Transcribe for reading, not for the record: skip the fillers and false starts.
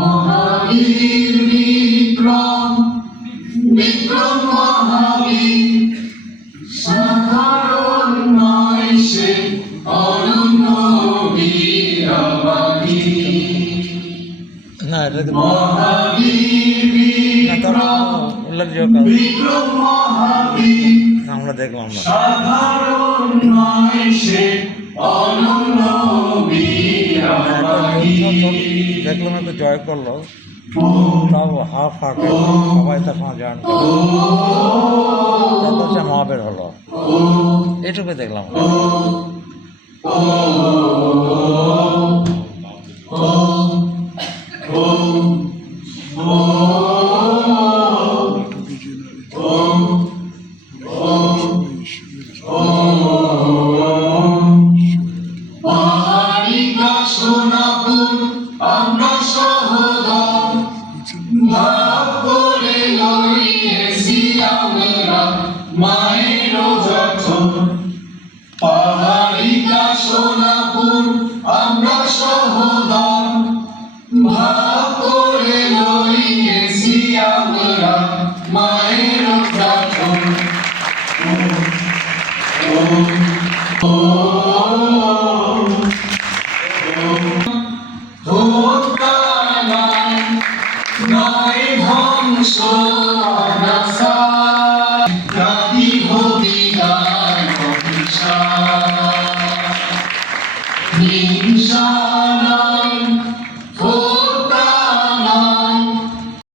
মহাবীর বিক্রম বিক্রম মহাবীর সাধারণ নয় সে অনন্য বীরাবাদী না এটা মহাবীর বিক্রম বিক্রম মহাবীর আমরা দেখলাম না সাধারণ নয় সে অনন্য বীরাবাদী দেখলাম একটু জয় করলো তাও হাফ হাঁকে সবাই তখন জয়েন করলো তারপর সে মহাবের হলো এটুকু দেখলাম পাহাড়িকা সোনাপুর আমরা সহদর ভাব করে লইয়েছি আমরা মায়ের যখন পাহাড়িকা সোনাপুর আমরা সহদর ভাব করে লইয়েছি আমরা মায়ের যখন নয় ধ্বংস অনাসা